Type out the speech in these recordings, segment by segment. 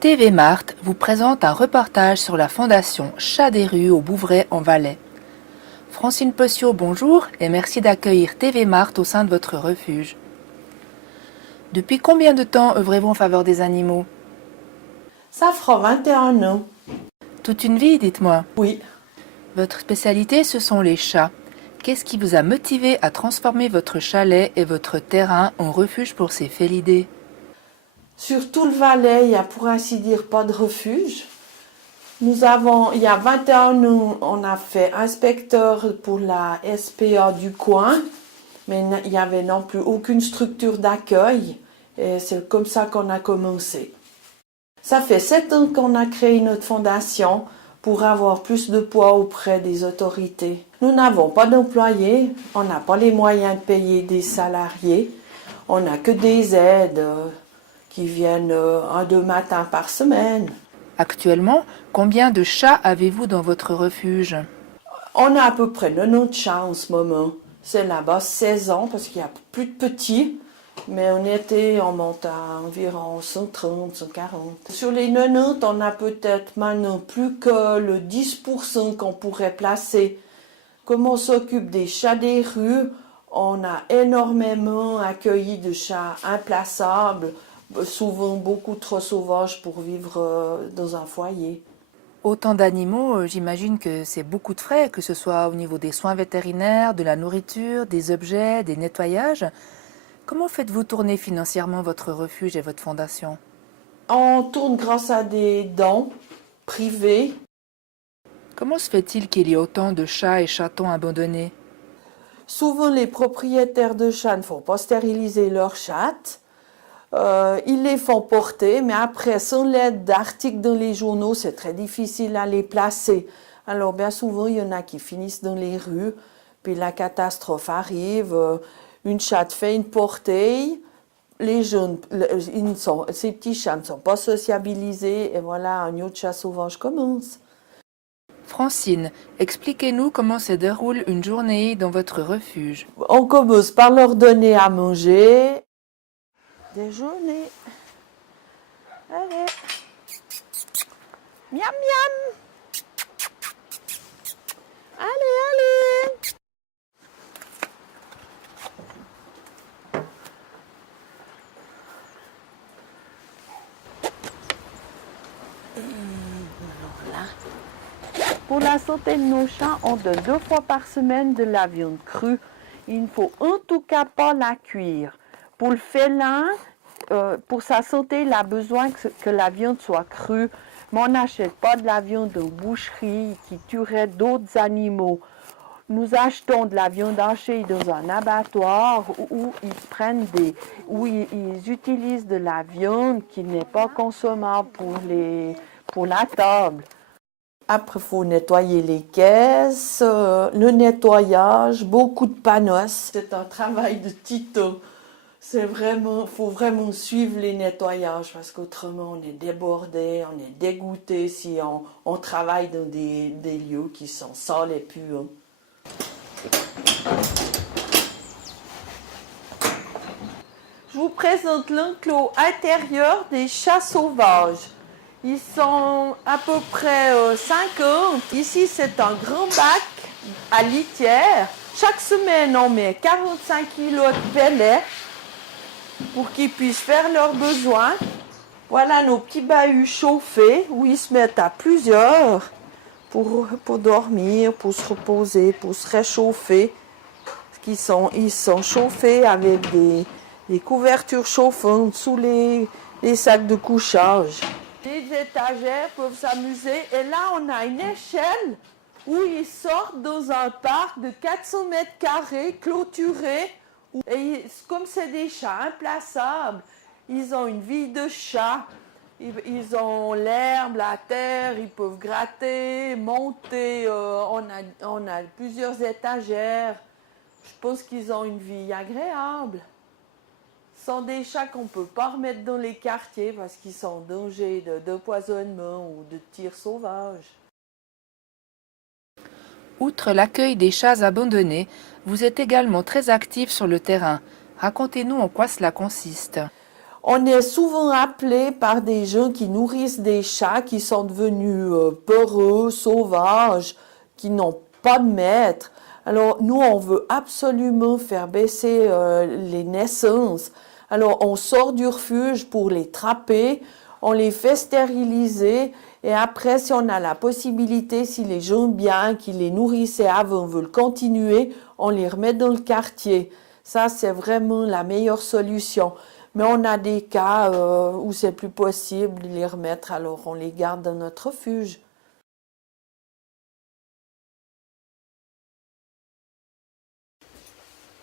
TV Marthe vous présente un reportage sur la fondation Chat des rues au Bouvray en Valais. Francine Possiot, bonjour et merci d'accueillir TV Marthe au sein de votre refuge. Depuis combien de temps œuvrez-vous en faveur des animaux? Ça fera 21 ans. Toute une vie, dites-moi. Oui. Votre spécialité, ce sont les chats. Qu'est-ce qui vous a motivé à transformer votre chalet et votre terrain en refuge pour ces félidés? Sur tout le Valais, il n'y a pour ainsi dire pas de refuge. Il y a 21 ans, on a fait inspecteur pour la SPA du coin, mais il n'y avait non plus aucune structure d'accueil. Et c'est comme ça qu'on a commencé. Ça fait 7 ans qu'on a créé notre fondation pour avoir plus de poids auprès des autorités. Nous n'avons pas d'employés, on n'a pas les moyens de payer des salariés, on n'a que des aides qui viennent 1-2 matins par semaine. Actuellement, combien de chats avez-vous dans votre refuge? On a à peu près 90 chats en ce moment. C'est là-bas 16 ans parce qu'il n'y a plus de petits. Mais on monte à environ 130, 140. Sur les 90, on a peut-être maintenant plus que le 10% qu'on pourrait placer. Comme on s'occupe des chats des rues, on a énormément accueilli de chats implaçables, souvent beaucoup trop sauvages pour vivre dans un foyer. Autant d'animaux, j'imagine que c'est beaucoup de frais, que ce soit au niveau des soins vétérinaires, de la nourriture, des objets, des nettoyages. Comment faites-vous tourner financièrement votre refuge et votre fondation? On tourne grâce à des dons privés. Comment se fait-il qu'il y ait autant de chats et chatons abandonnés? Souvent, les propriétaires de chats ne font pas stériliser leurs chattes. Ils les font porter, mais après, sans l'aide d'articles dans les journaux, c'est très difficile à les placer. Alors, bien souvent, il y en a qui finissent dans les rues, puis la catastrophe arrive. Une chatte fait une portée, les jeunes, ces petits chats ne sont pas sociabilisés, et voilà, un autre chat sauvage commence. Francine, expliquez-nous comment se déroule une journée dans votre refuge. On commence par leur donner à manger. Déjeuner. Allez. Miam miam. Allez, allez. Voilà. Pour la santé de nos chats, on donne 2 fois par semaine de la viande crue. Il ne faut en tout cas pas la cuire. Pour le félin, pour sa santé, il a besoin que la viande soit crue. Mais on n'achète pas de la viande de boucherie qui tuerait d'autres animaux. Nous achetons de la viande hachée dans un abattoir où ils utilisent de la viande qui n'est pas consommable pour la table. Après, il faut nettoyer les caisses, le nettoyage, beaucoup de panos. C'est un travail de titan. Faut vraiment suivre les nettoyages parce qu'autrement on est débordé, on est dégoûté si on travaille dans des lieux qui sont sales et puants. Je vous présente l'enclos intérieur des chats sauvages. Ils sont à peu près 50. Ici, c'est un grand bac à litière. Chaque semaine, on met 45 kg de pellets pour qu'ils puissent faire leurs besoins. Voilà nos petits bahuts chauffés où ils se mettent à plusieurs pour dormir, pour se reposer, pour se réchauffer. Ils sont chauffés avec des couvertures chauffantes sous les sacs de couchage. Les étagères peuvent s'amuser et là on a une échelle où ils sortent dans un parc de 400 mètres carrés clôturé. Et comme c'est des chats implaçables, ils ont une vie de chat. Ils ont l'herbe, la terre, ils peuvent gratter, monter. On a plusieurs étagères. Je pense qu'ils ont une vie agréable. Ce sont des chats qu'on ne peut pas remettre dans les quartiers parce qu'ils sont en danger d'empoisonnement ou de tirs sauvages. Outre l'accueil des chats abandonnés, vous êtes également très actif sur le terrain. Racontez-nous en quoi cela consiste. On est souvent appelé par des gens qui nourrissent des chats qui sont devenus peureux, sauvages, qui n'ont pas de maître. Alors nous, on veut absolument faire baisser les naissances. Alors on sort du refuge pour les trapper, on les fait stériliser et après, si on a la possibilité, si les gens bien qui les nourrissaient avant veulent continuer, on les remet dans le quartier. Ça, c'est vraiment la meilleure solution. Mais on a des cas où c'est plus possible de les remettre, alors on les garde dans notre refuge.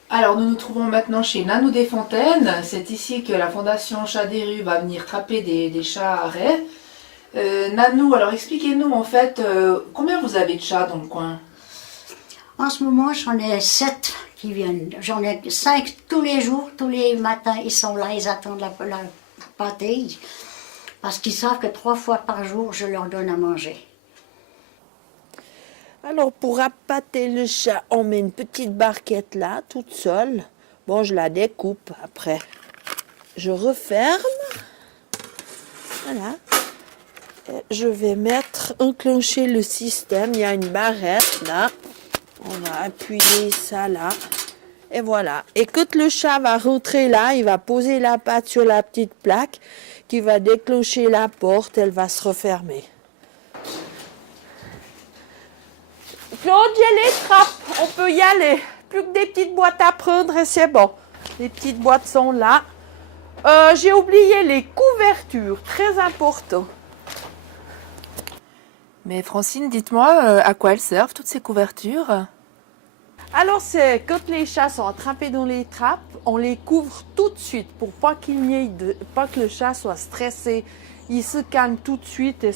Alors nous nous trouvons maintenant chez Nanou Desfontaines. C'est ici que la Fondation Chat des rues va venir trapper des chats à arrêt. Nanou, alors expliquez-nous en fait combien vous avez de chats dans le coin? En ce moment, j'en ai 7 qui viennent. J'en ai 5 tous les jours, tous les matins, ils sont là, ils attendent la pâtée. Parce qu'ils savent que 3 fois par jour, je leur donne à manger. Alors pour appâter le chat, on met une petite barquette là, toute seule. Bon, je la découpe après. Je referme. Voilà. Et je vais enclencher le système. Il y a une barrette là. On va appuyer ça là. Et voilà. Et quand le chat va rentrer là, il va poser la patte sur la petite plaque qui va déclencher la porte. Elle va se refermer. Claude, j'ai les trappes. On peut y aller. Plus que des petites boîtes à prendre et c'est bon. Les petites boîtes sont là. J'ai oublié les couvertures. Très important. Mais Francine, dites-moi, à quoi elles servent toutes ces couvertures? Alors, c'est quand les chats sont attrapés dans les trappes, on les couvre tout de suite pour pas pas que le chat soit stressé. Il se calme tout de suite et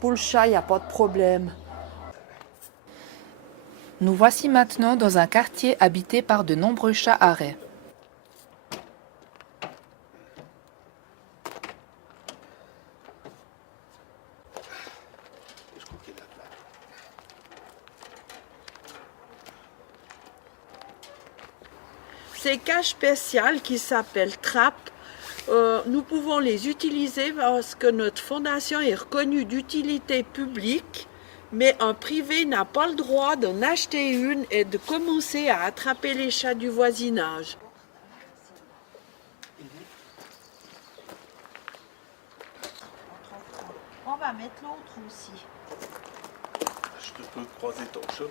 pour le chat, il n'y a pas de problème. Nous voici maintenant dans un quartier habité par de nombreux chats à arrêt. Ces cages spéciales qui s'appellent trappes, nous pouvons les utiliser parce que notre fondation est reconnue d'utilité publique, mais un privé n'a pas le droit d'en acheter une et de commencer à attraper les chats du voisinage. On va mettre l'autre aussi. Je peux croiser ton chat.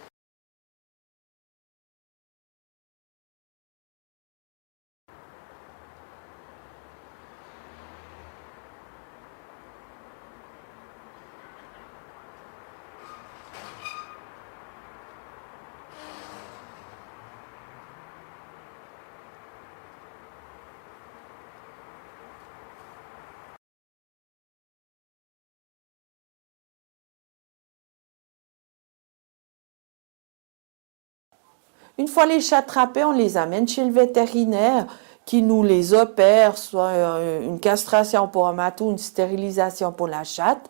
Une fois les chats attrapés, on les amène chez le vétérinaire qui nous les opère, soit une castration pour un matou, une stérilisation pour la chatte.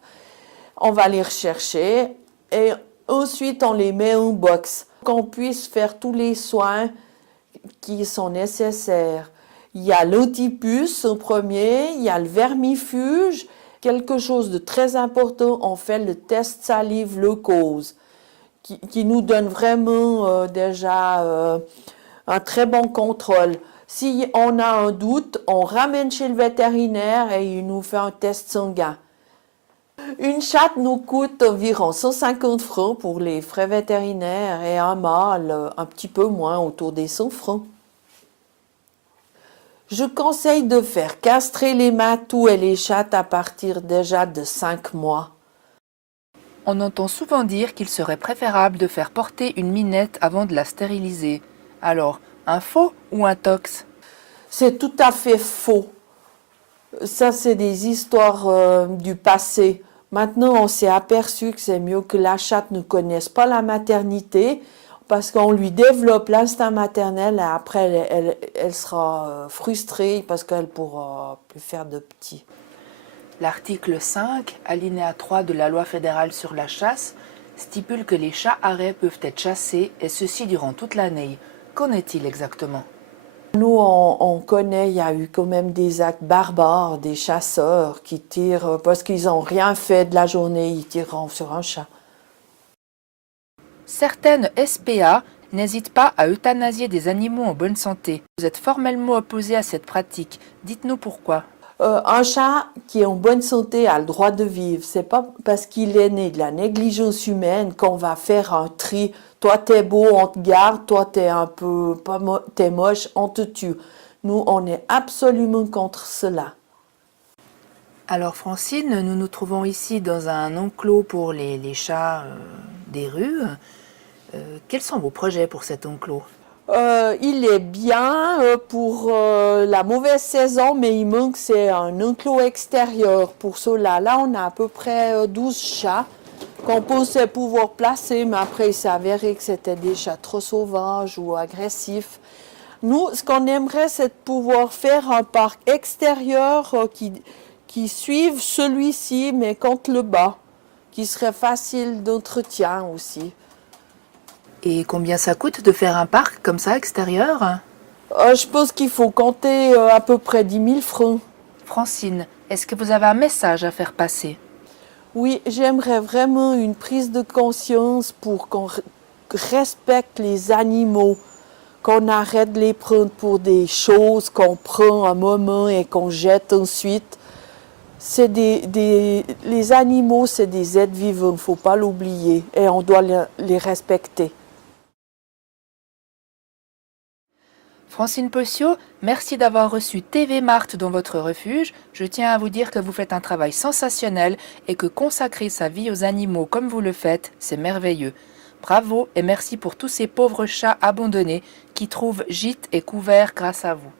On va les rechercher et ensuite on les met en box, qu'on puisse faire tous les soins qui sont nécessaires. Il y a l'antipuce en premier, il y a le vermifuge. Quelque chose de très important, on fait le test salive leucose, qui nous donne vraiment déjà un très bon contrôle. Si on a un doute, on ramène chez le vétérinaire et il nous fait un test sanguin. Une chatte nous coûte environ 150 francs pour les frais vétérinaires et un mâle un petit peu moins, autour des 100 francs. Je conseille de faire castrer les matous et les chattes à partir déjà de 5 mois. On entend souvent dire qu'il serait préférable de faire porter une minette avant de la stériliser. Alors, un faux ou un tox? C'est tout à fait faux. Ça, c'est des histoires du passé. Maintenant, on s'est aperçu que c'est mieux que la chatte ne connaisse pas la maternité parce qu'on lui développe l'instinct maternel et après, elle sera frustrée parce qu'elle ne pourra plus faire de petits. L'article 5, alinéa 3 de la loi fédérale sur la chasse, stipule que les chats arrêts peuvent être chassés, et ceci durant toute l'année. Qu'en est-il exactement? Nous, on connaît, il y a eu quand même des actes barbares, des chasseurs qui tirent, parce qu'ils n'ont rien fait de la journée, ils tirent sur un chat. Certaines SPA n'hésitent pas à euthanasier des animaux en bonne santé. Vous êtes formellement opposé à cette pratique. Dites-nous pourquoi. Un chat qui est en bonne santé a le droit de vivre. C'est pas parce qu'il est né de la négligence humaine qu'on va faire un tri. Toi, t'es beau, on te garde. Toi, t'es un peu, t'es moche, on te tue. Nous, on est absolument contre cela. Alors Francine, nous nous trouvons ici dans un enclos pour les chats des rues. Quels sont vos projets pour cet enclos? Il est bien pour la mauvaise saison, mais il manque, c'est un enclos extérieur pour cela. Là, on a à peu près 12 chats qu'on pensait pouvoir placer, mais après, il s'est avéré que c'était des chats trop sauvages ou agressifs. Nous, ce qu'on aimerait, c'est de pouvoir faire un parc extérieur qui suive celui-ci, mais contre le bas, qui serait facile d'entretien aussi. Et combien ça coûte de faire un parc comme ça, extérieur? Je pense qu'il faut compter à peu près 10 000 francs. Francine, est-ce que vous avez un message à faire passer? Oui, j'aimerais vraiment une prise de conscience pour qu'on respecte les animaux, qu'on arrête de les prendre pour des choses qu'on prend un moment et qu'on jette ensuite. Les animaux, c'est des êtres vivants, il ne faut pas l'oublier et on doit les respecter. Francine Possiot, merci d'avoir reçu TV Marthe dans votre refuge. Je tiens à vous dire que vous faites un travail sensationnel et que consacrer sa vie aux animaux comme vous le faites, c'est merveilleux. Bravo et merci pour tous ces pauvres chats abandonnés qui trouvent gîte et couvert grâce à vous.